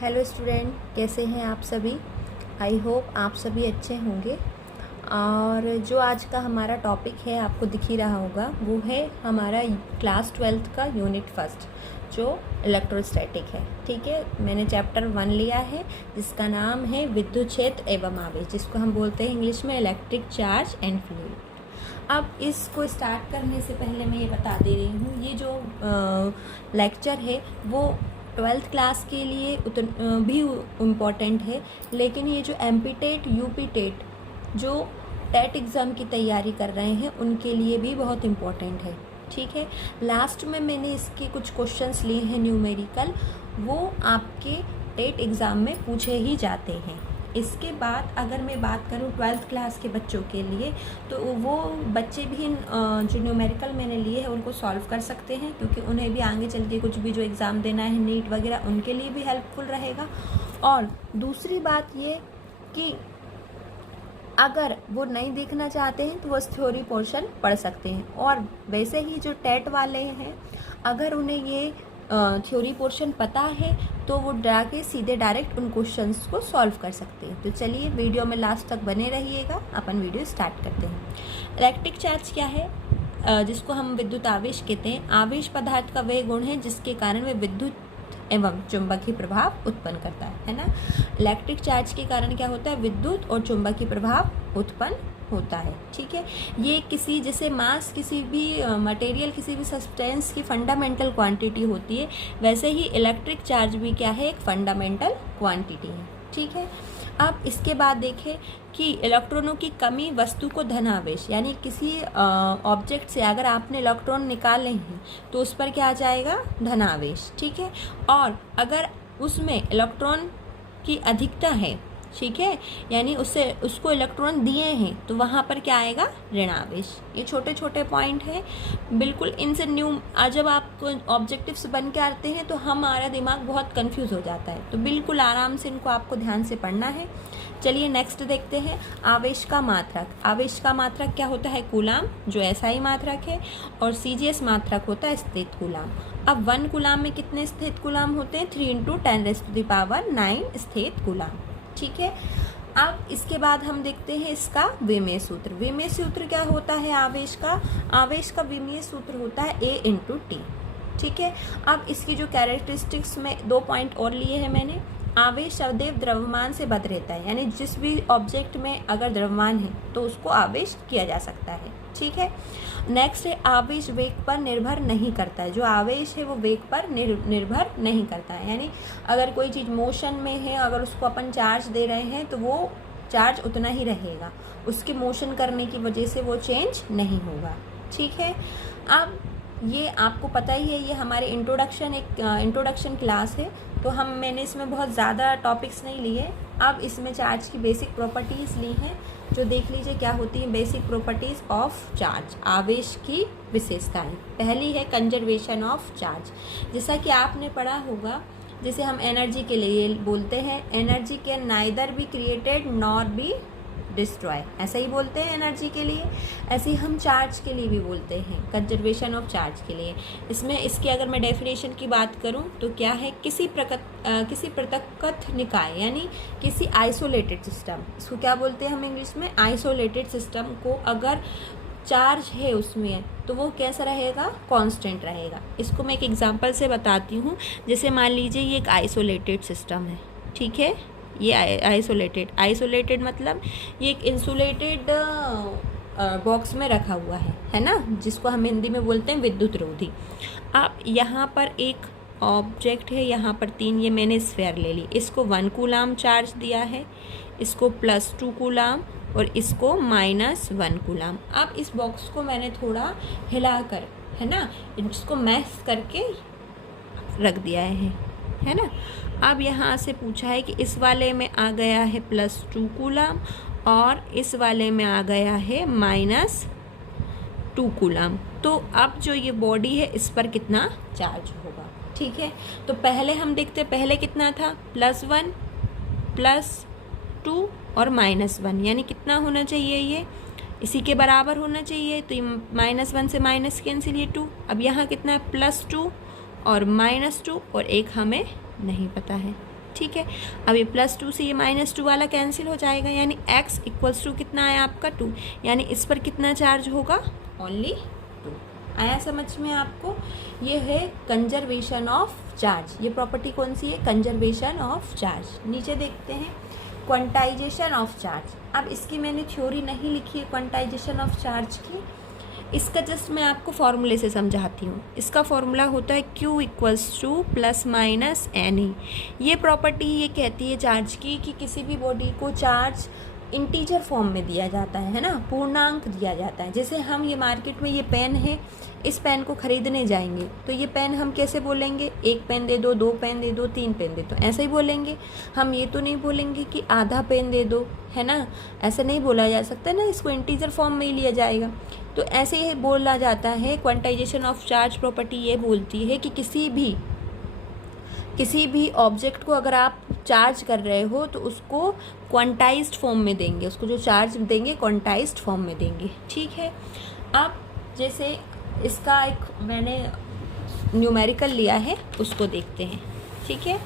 Hello student, कैसे हैं आप सभी। आई होप आप सभी अच्छे होंगे। और जो आज का हमारा टॉपिक है आपको दिख ही रहा होगा, वो है हमारा क्लास 12th का यूनिट फर्स्ट जो इलेक्ट्रोस्टैटिक है। ठीक है, मैंने चैप्टर 1 लिया है जिसका नाम है विद्युत क्षेत्र एवं आवेश, जिसको हम बोलते हैं इंग्लिश में इलेक्ट्रिक चार्ज एंड फ्लूइड। अब इसको स्टार्ट करने से पहले मैं ये बता दे रही हूँ, ये जो लेक्चर है वो 12th क्लास के लिए भी इम्पॉर्टेंट है, लेकिन ये जो एमपी टेट यूपी टेट जो टेट एग्ज़ाम की तैयारी कर रहे हैं उनके लिए भी बहुत इम्पॉर्टेंट है। ठीक है, लास्ट में मैंने इसके कुछ क्वेश्चंस लिए हैं न्यूमेरिकल, वो आपके टेट एग्ज़ाम में पूछे ही जाते हैं। इसके बाद अगर मैं बात करूं 12th क्लास के बच्चों के लिए, तो वो बच्चे भी जो न्यूमेरिकल मैंने लिए हैं उनको सॉल्व कर सकते हैं, क्योंकि उन्हें भी आगे चल के कुछ भी जो एग्ज़ाम देना है नीट वगैरह उनके लिए भी हेल्पफुल रहेगा। और दूसरी बात ये कि अगर वो नहीं देखना चाहते हैं तो वो थ्योरी पोर्शन पढ़ सकते हैं, और वैसे ही जो टेट वाले हैं अगर उन्हें ये थ्योरी पोर्शन पता है तो वो जाके सीधे डायरेक्ट उन क्वेश्चंस को सॉल्व कर सकते हैं। तो चलिए वीडियो में लास्ट तक बने रहिएगा, अपन वीडियो स्टार्ट करते हैं। इलेक्ट्रिक चार्ज क्या है? जिसको हम विद्युत आवेश कहते हैं। आवेश पदार्थ का वह गुण है जिसके कारण वह विद्युत एवं चुंबकीय प्रभाव उत्पन्न करता है ना। इलेक्ट्रिक चार्ज के कारण क्या होता है? विद्युत और चुंबकीय प्रभाव उत्पन्न होता है। ठीक है, ये किसी जैसे मास किसी भी मटेरियल किसी भी सब्सटेंस की फंडामेंटल क्वांटिटी होती है, वैसे ही इलेक्ट्रिक चार्ज भी क्या है? एक फंडामेंटल क्वांटिटी है। ठीक है, अब इसके बाद देखें कि इलेक्ट्रॉनों की कमी वस्तु को धनावेश, यानी किसी ऑब्जेक्ट से अगर आपने इलेक्ट्रॉन निकाले हैं तो उस पर क्या आ जाएगा? धनावेश। ठीक है, और अगर उसमें इलेक्ट्रॉन की अधिकता है, ठीक है, यानी उसको इलेक्ट्रॉन दिए हैं तो वहाँ पर क्या आएगा? ऋणावेश। ये छोटे छोटे पॉइंट हैं, बिल्कुल इनसे जब आप ऑब्जेक्टिव्स बन के आते हैं तो हमारा दिमाग बहुत कंफ्यूज हो जाता है, तो बिल्कुल आराम से इनको आपको ध्यान से पढ़ना है। चलिए नेक्स्ट देखते हैं, आवेश का मात्रक। आवेश का मात्रक क्या होता है? कूलाम, जो एसआई मात्रक है, और सीजीएस मात्रक होता है स्थित कूलाम। अब 1 कूलाम में कितने स्थित कूलाम होते हैं? 3 × 10⁹ स्थित कूलाम। ठीक है, अब इसके बाद हम देखते हैं इसका विमेय सूत्र। विमेय सूत्र क्या होता है आवेश का? आवेश का विमेय सूत्र होता है A × T। ठीक है, अब इसकी जो कैरेक्टरिस्टिक्स में 2 पॉइंट और लिए हैं मैंने। आवेश सदैव द्रव्यमान से बद्ध रहता है, यानी जिस भी ऑब्जेक्ट में अगर द्रव्यमान है तो उसको आवेश किया जा सकता है। ठीक है, नेक्स्ट है आवेश वेग पर निर्भर नहीं करता है। जो आवेश है वो वेग पर निर्भर नहीं करता है, यानी अगर कोई चीज़ मोशन में है, अगर उसको अपन चार्ज दे रहे हैं तो वो चार्ज उतना ही रहेगा, उसके मोशन करने की वजह से वो चेंज नहीं होगा। ठीक है, अब ये आपको पता ही है, ये हमारे इंट्रोडक्शन क्लास है, तो मैंने इसमें बहुत ज़्यादा टॉपिक्स नहीं लिए। अब इसमें चार्ज की बेसिक प्रॉपर्टीज़ ली हैं, जो देख लीजिए क्या होती है बेसिक प्रॉपर्टीज़ ऑफ चार्ज, आवेश की विशेषताएं। पहली है कंजर्वेशन ऑफ चार्ज। जैसा कि आपने पढ़ा होगा, जैसे हम एनर्जी के लिए बोलते हैं, energy can neither be created nor be destroy, ऐसा ही बोलते हैं एनर्जी के लिए। ऐसे ही हम चार्ज के लिए भी बोलते हैं, कंजर्वेशन ऑफ चार्ज के लिए। इसमें इसकी अगर मैं डेफिनेशन की बात करूं तो क्या है? किसी पृथक निकाय, यानी किसी आइसोलेटेड सिस्टम, इसको क्या बोलते हैं हम इंग्लिश में? आइसोलेटेड सिस्टम को अगर चार्ज है उसमें तो वो कैसा रहेगा? कांस्टेंट रहेगा। इसको मैं एक एग्जांपल से बताती हूँ। जैसे मान लीजिए ये एक आइसोलेटेड सिस्टम है, ठीक है, ये आइसोलेटेड मतलब ये एक इंसुलेटेड बॉक्स में रखा हुआ है ना, जिसको हम हिंदी में बोलते हैं विद्युत रोधी। अब यहाँ पर एक ऑब्जेक्ट है, यहाँ पर 3, ये मैंने स्फेयर ले ली, इसको 1 कूलाम चार्ज दिया है, इसको +2 कूलाम और इसको -1 कूलाम। अब इस बॉक्स को मैंने थोड़ा हिलाकर, है ना, इसको मैश करके रख दिया है ना। अब यहाँ से पूछा है कि इस वाले में आ गया है +2 कूलाम और इस वाले में आ गया है -2 कूलाम। तो अब जो ये बॉडी है इस पर कितना चार्ज होगा? ठीक है, तो पहले हम देखते हैं, पहले कितना था? +1 +2 और -1, यानी कितना होना चाहिए? ये इसी के बराबर होना चाहिए, तो ये -1 से माइनस कैंसिल, ये 2। अब यहाँ कितना है? +2 और -2 और एक हमें नहीं पता है। ठीक है। अब ये +2 से ये -2 वाला कैंसिल हो जाएगा, यानी x इक्वल्स टू कितना है आपका 2, यानी इस पर कितना चार्ज होगा, ओनली 2। आया समझ में आपको? ये है कंजर्वेशन ऑफ चार्ज। ये प्रॉपर्टी कौन सी है, कंजर्वेशन ऑफ चार्ज। नीचे देखते हैं क्वांटाइजेशन ऑफ चार्ज। अब इसकी मैंने थ्योरी नहीं लिखी है क्वांटाइजेशन ऑफ चार्ज की, इसका जस्ट मैं आपको फॉर्मूले से समझाती हूँ। इसका फॉर्मूला होता है Q इक्वल्स टू +-NE। ये प्रॉपर्टी ये कहती है चार्ज की कि किसी भी बॉडी को चार्ज इंटीजर फॉर्म में दिया जाता है ना, पूर्णांक दिया जाता है। जैसे हम ये मार्केट में ये पेन है, इस पेन को ख़रीदने जाएंगे तो ये पेन हम कैसे बोलेंगे, 1 पेन दे दो, 2 पेन दे दो, 3 पेन दे दो, ऐसे ही बोलेंगे। हम ये तो नहीं बोलेंगे कि आधा पेन दे दो, है ना, ऐसे नहीं बोला जा सकता ना, इसको इंटीजर फॉर्म में ही लिया जाएगा। तो ऐसे ही बोला जाता है। क्वांटाइजेशन ऑफ चार्ज प्रॉपर्टी ये बोलती है कि किसी भी ऑब्जेक्ट को अगर आप चार्ज कर रहे हो तो उसको क्वांटाइज्ड फॉर्म में देंगे, उसको जो चार्ज देंगे क्वांटाइज्ड फॉर्म में देंगे, ठीक है। अब जैसे इसका एक मैंने न्यूमेरिकल लिया है, उसको देखते हैं, ठीक है।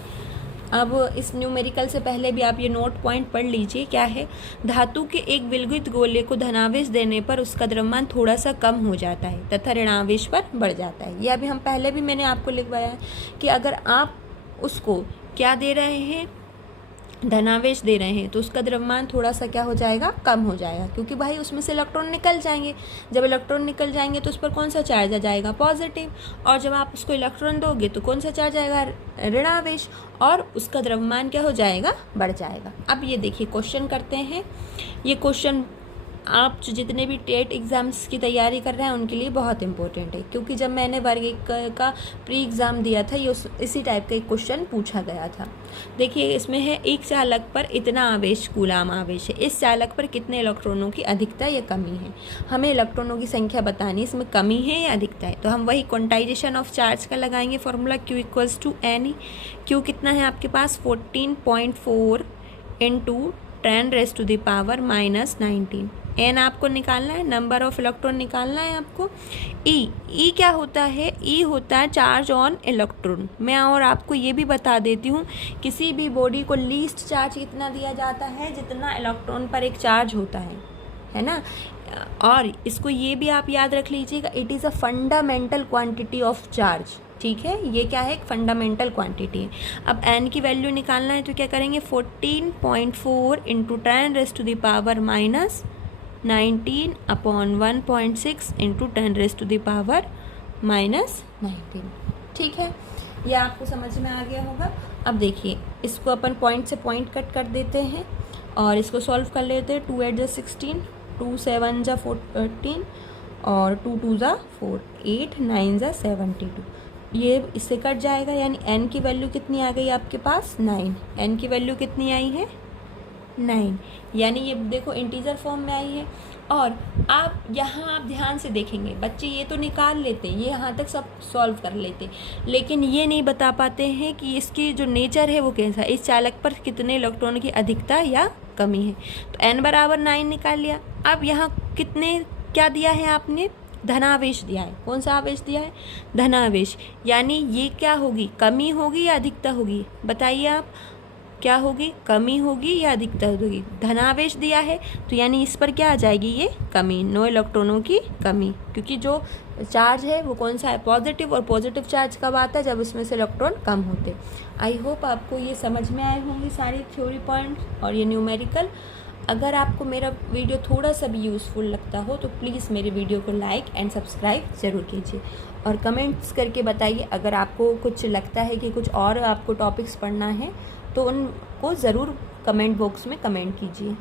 अब इस न्यूमेरिकल से पहले भी आप ये नोट पॉइंट पढ़ लीजिए। क्या है, धातु के एक विलगित गोले को धनावेश देने पर उसका द्रव्यमान थोड़ा सा कम हो जाता है तथा ऋणावेश पर बढ़ जाता है। ये अभी हम पहले भी मैंने आपको लिखवाया है कि अगर आप उसको क्या दे रहे हैं, धनावेश दे रहे हैं, तो उसका द्रव्यमान थोड़ा सा क्या हो जाएगा, कम हो जाएगा, क्योंकि भाई उसमें से इलेक्ट्रॉन निकल जाएंगे। जब इलेक्ट्रॉन निकल जाएंगे तो उस पर कौन सा चार्ज आ जाएगा, पॉजिटिव, और जब आप उसको इलेक्ट्रॉन दोगे तो कौन सा चार्ज आएगा, ऋणावेश, और उसका द्रव्यमान क्या हो जाएगा, बढ़ जाएगा। अब ये देखिए क्वेश्चन करते हैं। ये क्वेश्चन आप जितने भी टेट एग्ज़ाम्स की तैयारी कर रहे हैं उनके लिए बहुत इंपॉर्टेंट है, क्योंकि जब मैंने वर्ग 1 का प्री एग्ज़ाम दिया था ये इसी टाइप का एक क्वेश्चन पूछा गया था। देखिए इसमें है, एक चालक पर इतना आवेश कूलाम आवेश है, इस चालक पर कितने इलेक्ट्रॉनों की अधिकता या कमी है। हमें इलेक्ट्रॉनों की संख्या बतानी, इसमें कमी है या अधिकता है। तो हम वही क्वांटाइजेशन ऑफ चार्ज का लगाएंगे formula, Q equals to NE। Q कितना है आपके पास, 14.4 × 10⁻⁻19। n आपको निकालना है, नंबर ऑफ इलेक्ट्रॉन निकालना है आपको। ई क्या होता है, ई होता है चार्ज ऑन इलेक्ट्रॉन। मैं और आपको ये भी बता देती हूँ, किसी भी बॉडी को लीस्ट चार्ज कितना दिया जाता है, जितना इलेक्ट्रॉन पर एक चार्ज होता है ना। और इसको ये भी आप याद रख लीजिएगा, it is a fundamental quantity of charge, ठीक है। ये क्या है, एक फंडामेंटल क्वांटिटी है। अब n की वैल्यू निकालना है तो क्या करेंगे, 14.4 × 10⁻⁻19 अपॉन 1.6 × 10⁻⁻19, ठीक है। ये आपको समझ में आ गया होगा। अब देखिए इसको अपन पॉइंट से पॉइंट कट कर देते हैं और इसको सॉल्व कर लेते हैं। 2 8 × 16, 2 7 × 14 और 2 2 × 4, 8 9 × 72। ये इससे कट जाएगा, यानी n की वैल्यू कितनी आ गई आपके पास, 9। n की वैल्यू कितनी आई है, 9, यानी ये देखो इंटीजर फॉर्म में आई है। और आप यहाँ आप ध्यान से देखेंगे, बच्चे ये तो निकाल लेते, ये यहाँ तक सब सॉल्व कर लेते, लेकिन ये नहीं बता पाते हैं कि इसकी जो नेचर है वो कैसा है, इस चालक पर कितने इलेक्ट्रॉन की अधिकता या कमी है। तो n बराबर 9 निकाल लिया। अब यहाँ कितने क्या दिया है आपने, धनावेश दिया है। कौन सा आवेश दिया है, धनावेश, यानी ये क्या होगी, कमी होगी या अधिकता होगी, बताइए आप, क्या होगी, कमी होगी या अधिकता होगी। धनावेश दिया है तो यानी इस पर क्या आ जाएगी, ये कमी, 9 इलेक्ट्रॉनों की कमी, क्योंकि जो चार्ज है वो कौन सा है, पॉजिटिव, और पॉजिटिव चार्ज कब आता है, जब इसमें से इलेक्ट्रॉन कम होते। आई होप आपको ये समझ में आए होंगे सारे थ्योरी पॉइंट्स और ये न्यूमेरिकल। अगर आपको मेरा वीडियो थोड़ा सा भी यूज़फुल लगता हो तो प्लीज़ मेरे वीडियो को लाइक एंड सब्सक्राइब ज़रूर कीजिए, और कमेंट्स करके बताइए अगर आपको कुछ लगता है कि कुछ और आपको टॉपिक्स पढ़ना है तो उनको ज़रूर कमेंट बॉक्स में कमेंट कीजिए।